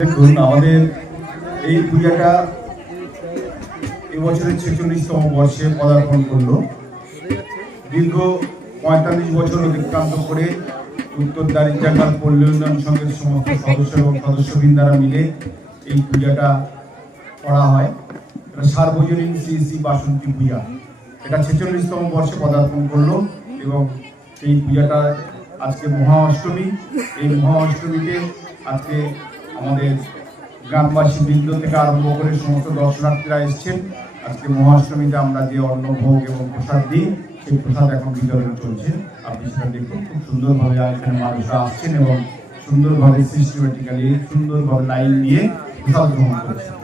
আমাদের এই পূজাটা এবছরের ছেচল্লিশতম বর্ষে পদার্পণ করল। দীর্ঘ পঁয়তাল্লিশ বছর অতিক্রান্ত করে উত্তর দারিদ্রাকাল পল্লী উন্নয়ন সংঘের সমস্ত সদস্য এবং সদস্যবৃন্দারা মিলে এই পূজাটা করা হয়। এটা সার্বজনীন শ্রী বাসন্তী পূজা। এটা ছেচল্লিশতম বর্ষে পদার্পণ করল এবং এই পূজাটা আজকে মহা অষ্টমী এই মহা অষ্টমীতে আজকে আমাদের গ্রামবাসী বৃন্দ থেকে আরম্ভ করে সমস্ত দর্শনার্থীরা এসেছেন। আজকে মহাষ্টমীতে আমরা যে অন্ন, ভোগ এবং প্রসাদ দিই, সেই প্রসাদ এখন বিতরণ চলছে। আপনি সেটা দেখুন, খুব সুন্দরভাবে এখানে মানুষরা আসছেন এবং সুন্দরভাবে সিস্টেমেটিক্যালি সুন্দরভাবে লাইন নিয়ে প্রসাদ গ্রহণ করছেন।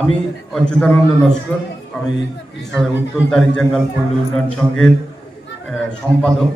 আমি অচ্যুতানন্দ নস্কর আমি হিসাবে উত্তর দারিজাঙ্গাল পল্লী উন্নয়ন সংঘের সম্পাদক।